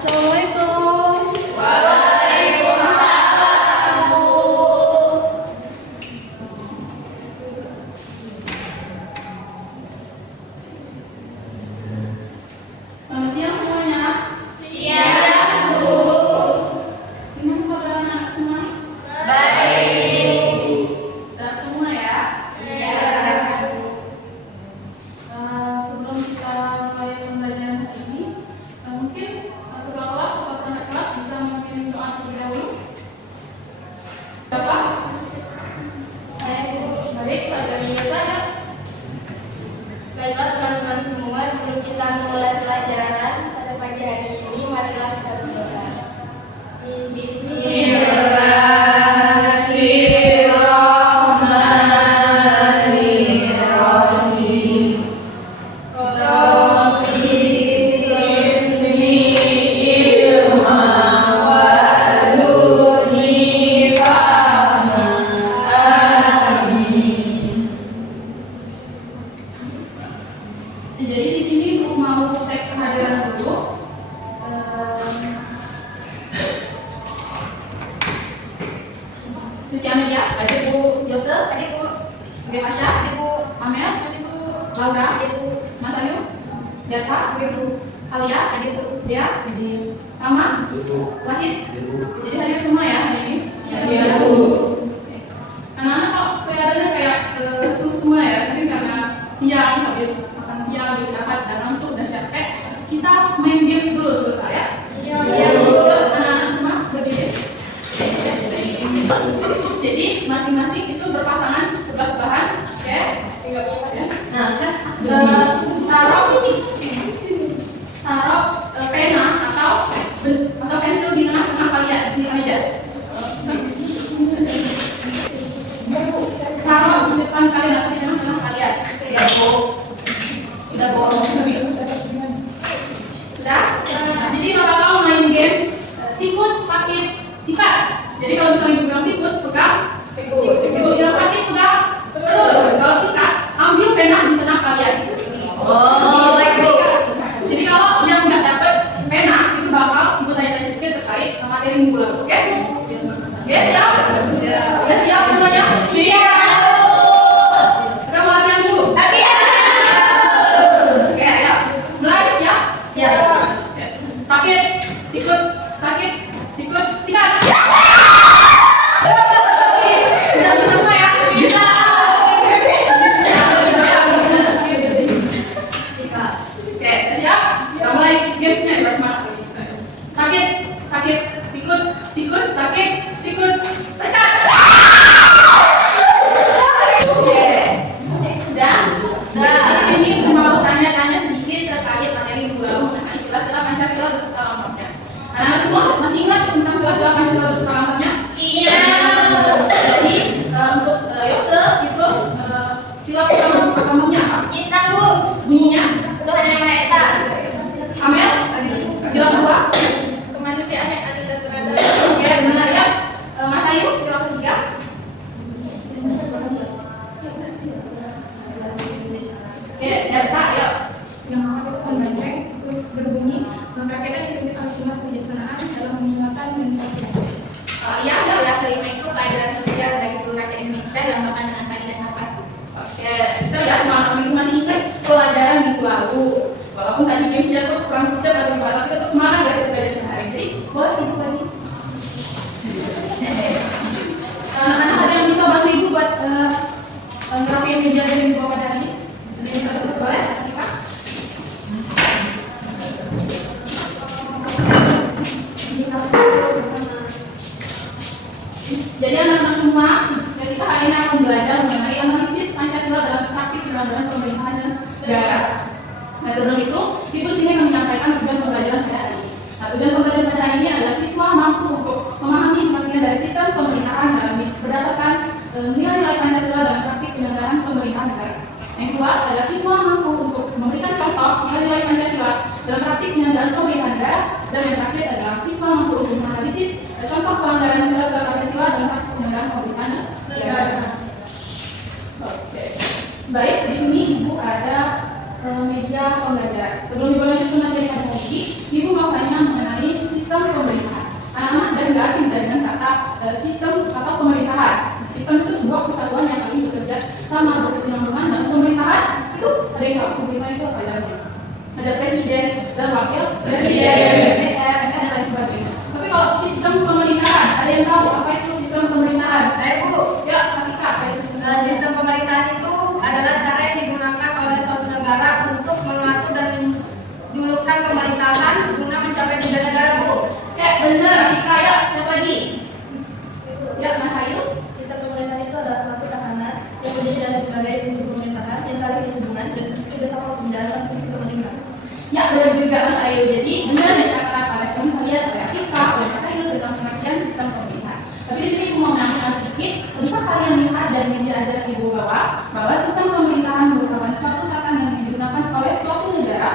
Assalamualaikum. Waalaikumsalam, Bu. Selamat siang semuanya. Siang, Bu. Gimana kabar anak semua? Baik. Sehat semua ya? Iya. Sebelum kita mulai pembelajaran hari ini, mungkin ketua kelas atau anak kelas bisa memimpin doa terlebih dahulu. Bapak? Saya, Bu. Baik, saya Lia saja. Baiklah teman-teman semua, sebelum kita mulai pelajaran pada pagi hari ini, marilah kita berdoa. Bismillahirrahmanirrahim. Rabbi zidni ilma warzuqni fahma. Amin. Jadi di sini Bu mau cek kehadiran dulu. Suci Amelia, adik Bu Yose, adik Bu Gemasya, adik Bu Amel, adik Bu Laura, adik Bu Mas Ayu, Data, adik Bu Alia, adik Bu Dia, Tama, Wahid. Jadi hadir semua ya hari ini. Iya, Bu. Oke. Anak-anak kok kelihatannya kayak lesu semua ya, mungkin karena siang habis makan siang, habis istirahat dan ngantuk dan capek. Kita main games dulu sebentar ya. Iya, Bu. Anak-anak semua berdiri. Jadi masing-masing itu berpasangan sebelah-sebelahan, oke? Ya. Nah, taruh pena atau pensil di tengah-tengah kalian di meja. Taruh di depan kalian atau di tengah-tengah kalian. Iya, Bu. Sudah bohong. Sudah? Jadi kalau kamu main games sikut, sakit, sikat. Jadi kalau misalnya ibu bilang sikut, pegang sikut. Ibu bilang sakit, pegang perut. Kalau sikat, ambil pena di tengah kalian. Oh, baik, Bu. Jadi kalau yang nggak dapat pena, itu bakal ibu tanya-tanya sedikit terkait materi minggu lalu, oke? Oke, siap? Ya, siap semuanya? Siap. Kita mau latihan dulu. Oke, ayo. Mulai, siap? Siap. Oke. Sakit, sikut, sakit, sikut, sikat. Sudah bisa semua ya? Bisa. Oke, siap? Kita mulai gamesnya biar semangat lagi. Sakit, sakit, sikut, sikut, sakit, sikut, sikat. Oke. Sudah? Nah, di sini aku mau tanya-tanya sedikit terkait materi minggu lalu mengenai istilah-istilah Pancasila beserta lambangnya. Anak-anak semua masih ingat tentang istilah-istilah Pancasila beserta lambangnya? Iya. Jadi untuk Yose itu sila pertama lambangnya apa? Cinta, Bu. Bunyinya? Tuhan Yang Maha Esa. Amel? Sila kedua? Kemanusiaan yang adil dan beradab. Ya, benar ya. Mas Ayu, sila ketiga? Oke, Data, ayo. Yang pertama itu pembandreng itu berbunyi KPK dipimpin oleh Jumat Kebijaksanaan dalam menyuarakan dan berpikir. Iya, Sila kelima itu keadilan sosial bagi seluruh rakyat Indonesia dalam makan dengan adil dan hak pasti. oke. Kita ya semangat minggu masih ingat pelajaran minggu lalu. Walaupun tadi gamesnya tuh kurang kecil atau gimana, tapi tetap semangat ya kita belajar hari. Jadi boleh duduk lagi. Anak-anak ada yang bisa bantu ibu buat ngerapiin meja yang dibawa pada hari ini? Ada yang bisa bantu? Boleh? Kita? Jadi anak-anak semua, kita hari ini akan belajar mengenai analisis Pancasila dalam praktik penyelenggaraan pemerintahan negara. Nah sebelum itu, ibu di sini akan menyampaikan tujuan pembelajaran pada hari ini. Nah tujuan pembelajaran pada hari ini adalah siswa mampu untuk memahami pengertian dari sistem pemerintahan dalam berdasarkan nilai-nilai Pancasila dalam praktik penyelenggaraan pemerintahan negara. Yang kedua adalah siswa mampu untuk memberikan contoh nilai-nilai Pancasila dalam praktik penyelenggaraan pemerintahan negara. Dan yang terakhir adalah siswa mampu untuk menganalisis contoh pelanggaran sila-sila Pancasila dalam praktik penyelenggaraan pemerintahan negara. Oke. Baik, di sini ibu ada media pembelajaran. Sebelum ibu lanjut ke materi pada hari ini, ibu mau tanya mengenai sistem itu sebuah kesatuan yang saling bekerja sama, berkesinambungan dalam pemerintahan. Itu ada yang tahu pemerintahan itu apa dalamnya? Ada presiden dan wakil presiden, DPR, dan lain sebagainya. Tapi kalau sistem pemerintahan, ada yang tahu apa itu sistem pemerintahan? Bu, Ya, ketika apa itu sistem sistem pemerintahan itu adalah cara yang digunakan oleh suatu negara untuk mengatur dan menjulurkan pemerintahan guna mencapai tujuan negara, Bu. Oke, benar. Ketika ya, siapa lagi? Ya, Mas Ayu. Sistem pemerintahan itu adalah suatu tatanan yang terdiri dari berbagai fungsi pemerintahan yang saling berhubungan dan kerjasama penjelasan fungsi pemerintahan. Ya, benar juga Mas Ayu. Jadi benar yang dikatakan oleh kalian, oleh Atika, oleh Mas Ayu tentang pengertian sistem pemerintahan. Tapi di sini aku mau menambahkan sedikit. Bisa kalian lihat dan diajarkan ibu bahwa sistem pemerintahan merupakan suatu tatanan yang digunakan oleh suatu negara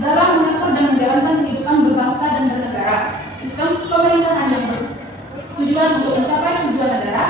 dalam mengatur dan menjalankan kehidupan berbangsa dan bernegara. Sistem pemerintahan yang bertujuan untuk mencapai tujuan negara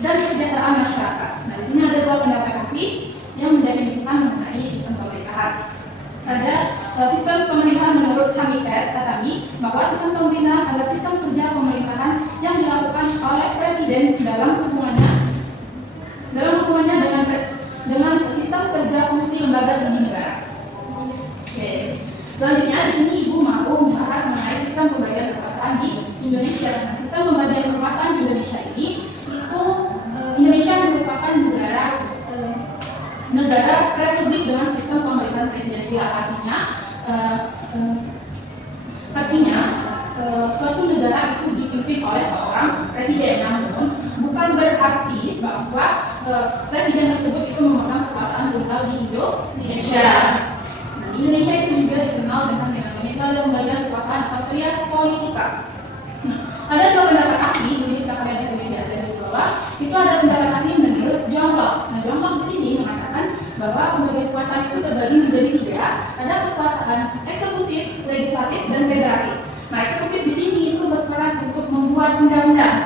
dan kesejahteraan masyarakat. Nah, di sini ada dua pendapat ahli yang mendefinisikan mengenai sistem pemerintahan. Ada sistem pemerintahan menurut Hamites Tatami bahwa sistem pemerintahan adalah sistem kerja pemerintahan yang dilakukan oleh presiden dalam hubungannya dengan sistem kerja fungsi lembaga tinggi negara. Oke. Selanjutnya di sini Ibu mau membahas mengenai sistem pembagian kekuasaan di Indonesia. Nah, sistem pembagian kekuasaan di Indonesia ini itu Indonesia merupakan negara republik dengan sistem pemerintahan presidensial. Artinya suatu negara itu dipimpin oleh seorang presiden, namun bukan berarti bahwa presiden tersebut itu memegang kekuasaan tunggal di Indonesia. Nah, di Indonesia itu juga dikenal dengan metode pembagian kekuasaan atau trias politika. Nah, ada dua pendapat ahli di sini bisa kalian lihat di media di bawah. Itu ada pendapat ahli menurut John Locke. Nah, John Locke di sini mengatakan bahwa pembagian kekuasaan itu terbagi menjadi tiga. Ada kekuasaan eksekutif, legislatif, dan federatif. Nah, eksekutif di sini itu berperan untuk membuat undang-undang.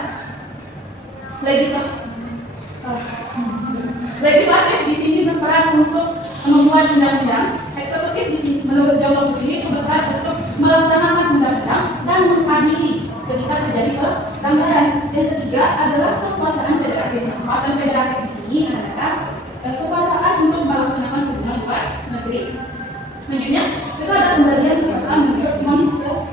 Legislatif di sini berperan untuk membuat undang-undang. Eksekutif di sini menurut John Locke di sini itu berperan untuk melaksanakan undang-undang dan mengadili ketika terjadi pelanggaran. Yang ketiga adalah kekuasaan federatif. Nah, kekuasaan federatif di sini adalah kekuasaan untuk melaksanakan hubungan luar negeri. Selanjutnya itu ada pembagian kekuasaan menurut Montesquieu.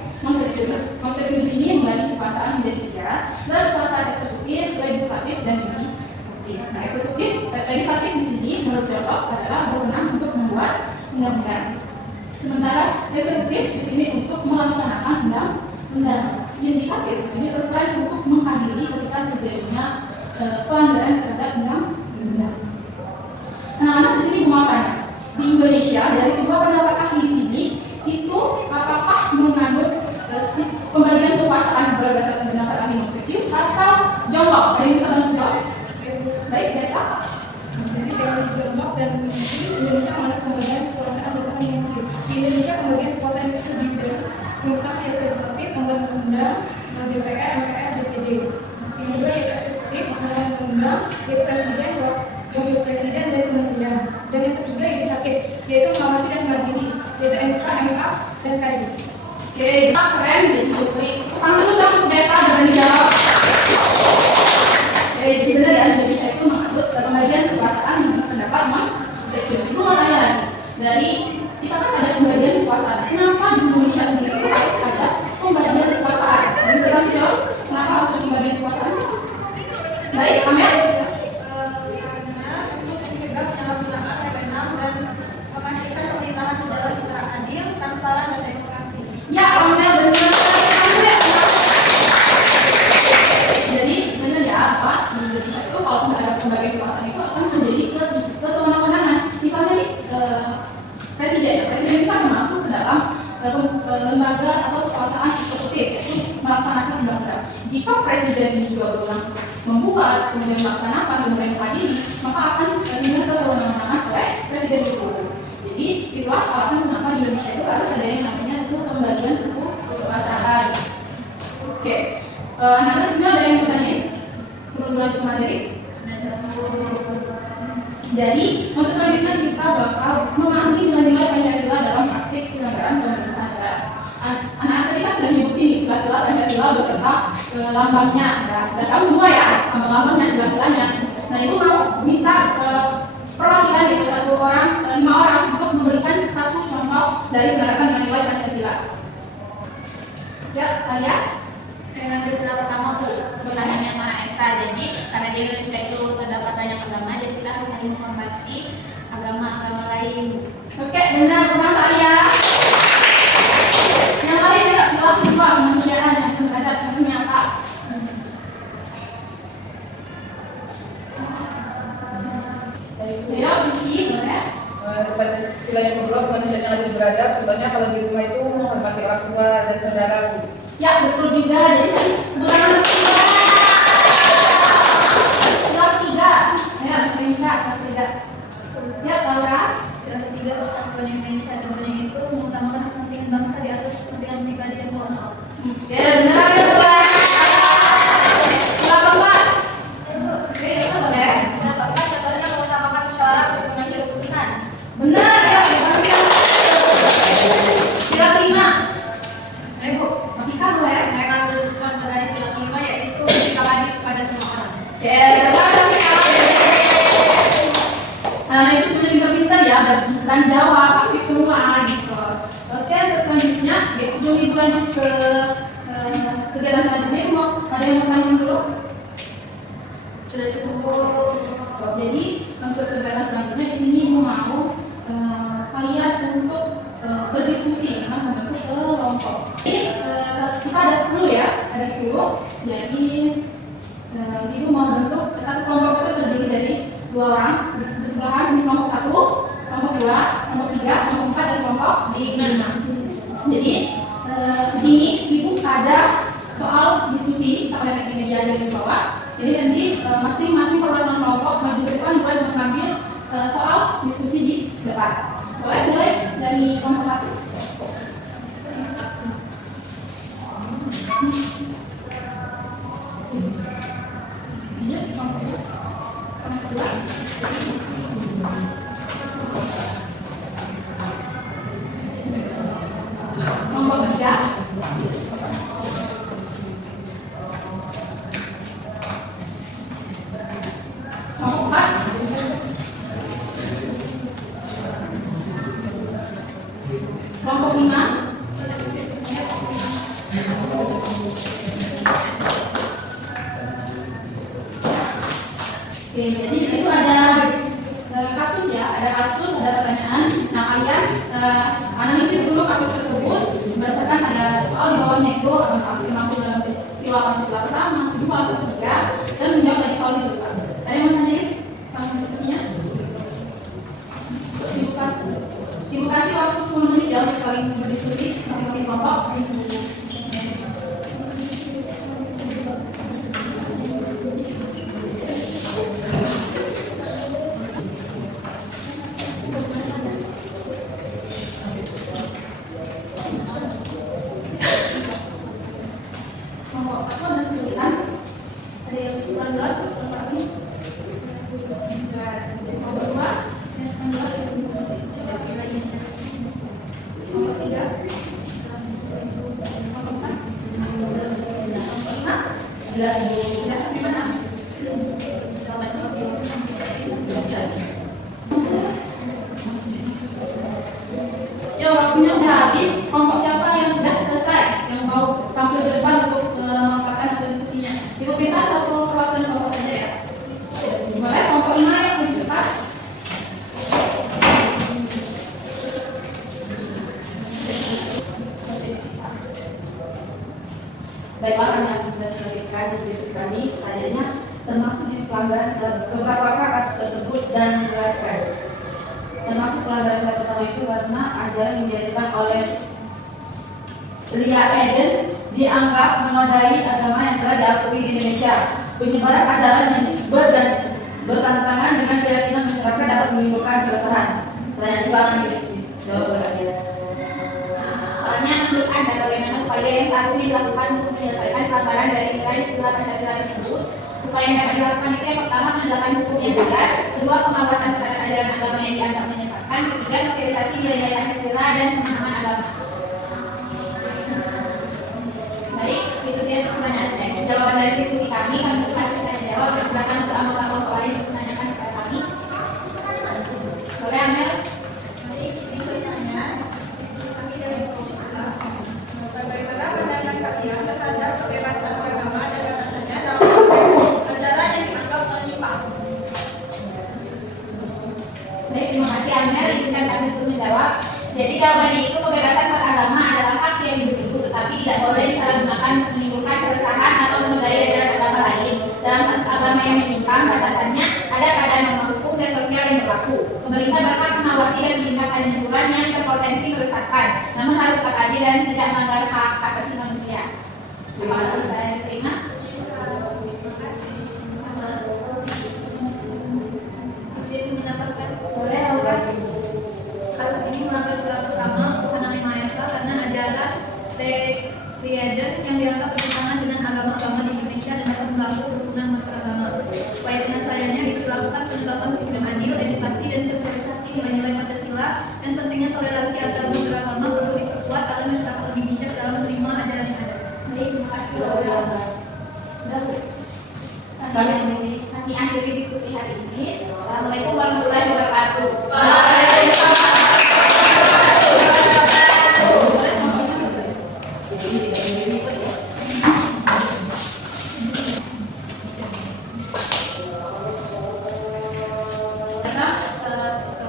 Montesquieu di sini membagi kekuasaan menjadi tiga, dan kekuasaan eksekutif, legislatif, dan yudikatif. Nah, legislatif di sini menurut John Locke adalah berwenang untuk membuat undang-undang. Sementara eksekutif di sini untuk melaksanakan undang-undang. Yudikatif di sini berperan untuk mengadili ketika terjadinya pelanggaran terhadap undang-undang. Anak-anak di sini mau tanya, di Indonesia dari kedua pendapat ahli di sini itu apakah menganut pembagian kekuasaan berdasarkan pendapat ahli Montesquieu atau John Locke? Ada yang bisa bantu jawab? Baik, Beta. Jadi teori John Locke dan Indonesia mengenai pembagian kekuasaan berdasarkan Montesquieu. Di Indonesia pembagian kekuasaan itu terdiri dari merupakan yaitu legislatif, pembuat undang-undang, DPR, MPR, DPD. Yang kedua yaitu eksekutif, melaksanakan undang-undang, yaitu presiden, wakil presiden, dan kementerian. Dan yang ketiga yudikatif, yaitu mengawasi dan mengadili, yaitu MK, MA, dan KID. Oke, keren jadi Putri. Tangan dulu dong Beta dengan dijawab. Jadi benar ya, Indonesia itu mengatur pembagian kekuasaan menurut pendapat Montesquieu. Itu mau tanya lagi. Dari kita kan ada pembagian kekuasaan. Kenapa di Indonesia sendiri itu harus ada pembagian kekuasaan? Bisa kasih jawab? Kenapa harus ada pembagian kekuasaan? Baik, Amel. Karena untuk mencegah penyalahgunaan wewenang dan memastikan pemerintahan berjalan secara adil, transparan, dan demokrasi. Ya, Amel benar. Jadi benar ya, Pak, di Indonesia itu kalau nggak ada pembagian kekuasaan itu akan terjadi kesewenang-wenangan. Misalnya nih, presiden itu kan masuk ke dalam lembaga atau kekuasaan eksekutif, yaitu melaksanakan undang-undang. Jika presiden juga berwenang membuat, kemudian melaksanakan, kemudian mengadili, maka akan timbul kesewenang-wenangan oleh presiden itu. Jadi itulah alasan kenapa di Indonesia itu harus ada yang namanya itu pembagian kekuasaan. Oke, anak-anak sebenarnya ada yang mau tanya sebelum lanjut ke materi? Jadi untuk selanjutnya kita bakal memahami nilai-nilai Pancasila dalam praktik penyelenggaraan pemerintahan negara. Anak-anak tadi kan sudah nyebutin nih sila-sila Pancasila. Pancasila beserta lambangnya. Ya, udah tahu semua ya, lambang-lambangnya sila-silanya. Nah itu mau minta perwakilan itu 1 orang, 5 orang untuk memberikan 1 contoh dari gerakan nilai Pancasila. Ya, Alia. Saya ngambil sila pertama untuk pertahanan yang Maha Esa. Jadi karena di Indonesia itu terdapat banyak agama, jadi kita harus saling menghormati agama-agama lain. Oke, benar teman Alia. Yang lain tidak silakan juga kemanusiaan yang terhadap yang nyata. Ayo, Cici, boleh? Pancasila yang kedua, kemanusiaan yang adil beradab. Contohnya kalau di rumah itu menghormati orang tua dan saudara. Ya, betul juga. Jadi bagaimana kita? Sila 3. Ya, bisa sila 3. Ya, Laura. Sila ketiga, persatuan Indonesia. Contohnya itu mengutamakan kepentingan bangsa di atas kepentingan pribadi dan kelompok. Oke, benar ya, boleh. Sila keempat. Oke, itu boleh. Sila keempat contohnya mengutamakan musyawarah terus mengambil keputusan. Benar ya, sila kelima. Nah, Ibu, Mafika boleh. saya ngambil contoh dari sila kelima yaitu bersikap adil kepada semua orang. Oke, nah itu sudah pintar-pintar ya, dan jawab aktif semua gitu. Oke, terus selanjutnya, sebelum ibu lanjut ke kegiatan selanjutnya, ibu mau ada yang mau tanya dulu? Sudah cukup. Jadi untuk kegiatan selanjutnya di sini ibu mau kalian untuk berdiskusi dengan membentuk kelompok. Jadi kita ada 10 ya, ada 10. Jadi ibu mau bentuk 1 kelompok itu terdiri dari 2 orang bersebelahan, ini kelompok 1, kelompok 2, kelompok 3, kelompok 4 dan kelompok 5. Jadi di sini ibu ada soal diskusi sama teknik media ada di bawah. Jadi nanti masing-masing perwakilan kelompok maju ke depan buat mengambil soal diskusi di depan. Boleh mulai dari kelompok 1. Kelompok 3. Kelompok 4. Kelompok 5. Oke, jadi di situ ada kasus ya, ada kasus, ada pertanyaan. Nah kalian analisis dulu kasus tersebut berdasarkan ada soal di bawahnya itu termasuk dalam sila pertama, kedua, atau ketiga, dan menjawab lagi soal itu. Ada yang mau tanya tentang diskusinya? Ibu kasih waktu 10 menit ya untuk saling berdiskusi masing-masing kelompok. Kelompok 1 ada kesulitan, ada yang kurang jelas kelompok ini. Kelompok 2 yang kurang jelas, kelompok 3, kelompok 4, kelompok 5, jelas sampai mana? Ya, waktunya udah habis. Kelompok siapa yang sudah selesai, yang mau tampil di depan untuk mengungkapkan hasil diskusinya? Ibu bisa 1 perwakilan kelompok saja ya. Boleh kelompok 5 yang di depan. Baiklah, yang sudah selesaikan diskusi kami, tanyanya termasuk jenis pelanggaran keberapakah kasus tersebut dan jelaskan. Termasuk pelanggaran sila pertama itu karena ajaran yang diajarkan oleh Lia Eden dianggap menodai agama yang telah diakui di Indonesia. Penyebaran ajaran yang bertentangan dengan keyakinan masyarakat dapat menimbulkan keresahan. Pertanyaan juga akan dijawab oleh Lia. Soalnya menurut Anda bagaimana upaya yang seharusnya dilakukan untuk menyelesaikan pelanggaran dari nilai sila Pancasila tersebut? Upaya yang dapat dilakukan itu yang pertama menegakkan hukum yang tegas, kedua pengawasan terhadap ajaran agama yang dianggap menyesatkan, ketiga sosialisasi nilai-nilai Pancasila dan pemahaman agama. Baik, itu dari diskusi kami kasih tanya jawab. Silakan untuk anggota kelompok lain untuk menanyakan kepada kami. Boleh Amel? Bagaimana pandangan kalian terhadap kebebasan beragama dan batasannya dalam negara yang dianggap menyimpang? Baik, terima kasih Amel. Izinkan kami untuk menjawab. Jadi jawabannya itu kebebasan beragama adalah hak yang individu, tetapi tidak boleh disalahgunakan untuk menimbulkan keresahan atau menodai ajaran agama lain. Dalam kasus agama yang menyimpang, batasannya ada pada norma hukum dan sosial yang berlaku. Pemerintah berhak mengawasi dan menindak anjuran yang berpotensi kerusakan, namun harus adil dan tidak melanggar hak asasi manusia. Apakah bisa diterima? Izin mendapatkan Boleh, Laura. kasus ini melanggar surat pertama Tuhan Yang Maha Esa karena ajaran Leiden yang dianggap bertentangan dengan agama-agama di Indonesia dan dapat mengganggu kerukunan beragama. Upaya penyelesaiannya itu dilakukan penerapan hukum yang adil, edukasi dan sosialisasi nilai-nilai Pancasila dan pentingnya toleransi antar beragama perlu diperkuat agar masyarakat lebih bijak dalam menerima ajaran yang ada. Baik, terima kasih Laura. Sudah, Bu. Kami akhiri diskusi hari ini. Assalamualaikum warahmatullahi wabarakatuh.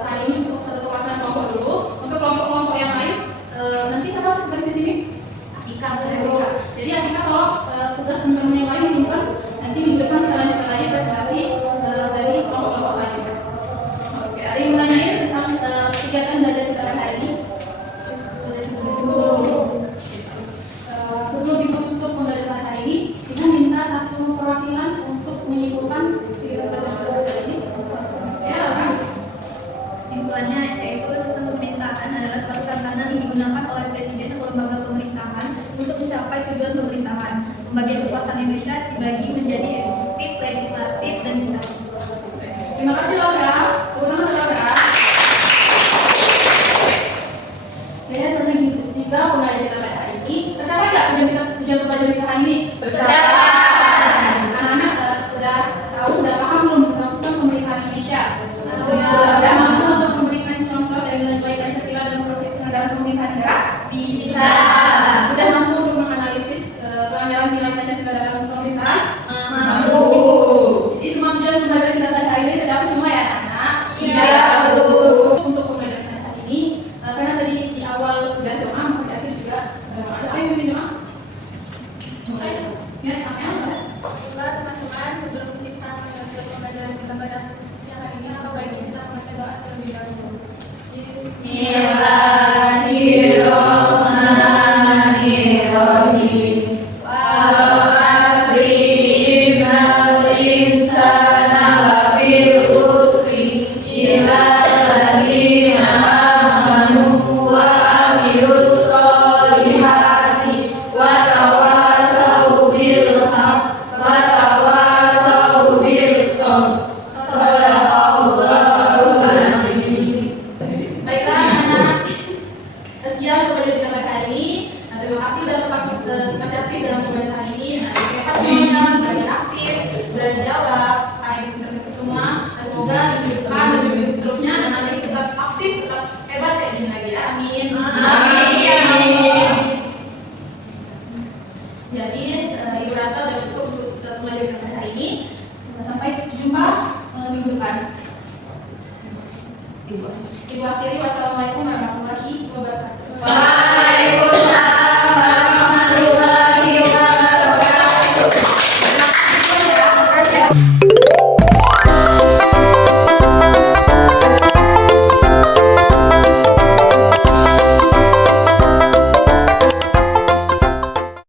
Hari ini cukup satu perwakilan kelompok dulu. Untuk kelompok-kelompok yang lain, nanti siapa sekretaris di sini? Ika, jadi Atika kalau tugas teman-teman yang lain disimpan, nanti minggu depan kita lanjutkan lagi presentasi dari kelompok-kelompok lain. Oke, ada yang mau nanyain tentang kegiatan belajar kita hari ini? Sebelum ditutup pembelajaran hari ini, kita minta satu perwakilan untuk menyimpulkan kegiatan belajar kita hari ini. Ya, Laura. Kesimpulannya yaitu sistem pemerintahan adalah suatu tantangan yang digunakan oleh presiden atau lembaga pemerintahan untuk mencapai tujuan pemerintahan. Pembagian kekuasaan Indonesia dibagi menjadi eksekutif, legislatif, dan yudikatif. Terima kasih Laura. Tepuk tangan untuk Laura. Oke, selesai juga pembelajaran kita pada hari ini. Tercapai nggak tujuan pembelajaran kita hari ini? Anak-anak udah tahu, udah paham belum tentang sistem pemerintahan Indonesia? Udah mampu untuk memberikan contoh dari nilai Pancasila dan praktik pengadaran pemerintahan negara? Bisa. Udah mampu untuk menganalisis pelanggaran nilai Pancasila dalam pemerintahan? Mampu. Jadi semua tujuan pembelajaran kita pada hari ini tercapai semua ya anak? Iya, Bu. Untuk pembelajaran hari ini, karena tadi di awal udah doa, maka di akhir juga doa. Ayo mimpin doa. Ya, amin. Baiklah teman-teman, sebelum kita melanjutkan pembelajaran kita pada siang hari ini, atau baiknya kita membaca doa terlebih dahulu. Bismillahirrahmanirrahim. Wal asri innal insana lafil khusri illa alladziina aamanu wa amilus sholihati wa tawasaw bil haqq wa tawasaw bis sabr. Shadaqallahul azim. Baiklah anak-anak, sekian pembelajaran kita pada hari ini. Terima kasih sudah berpartisipasi aktif dalam pembelajaran hari ini. Sehat semuanya, berani aktif, berani jawab, kalian pintar-pintar semua. Dan semoga minggu depan dan minggu seterusnya dan nanti tetap aktif, tetap hebat kayak gini lagi ya. Amin. Amin. Jadi Ibu rasa udah cukup untuk pembelajaran kita hari ini. Sampai jumpa minggu depan. Ibu akhiri, wassalamualaikum warahmatullahi wabarakatuh. Waalaikumsalam warahmatullahi wabarakatuh.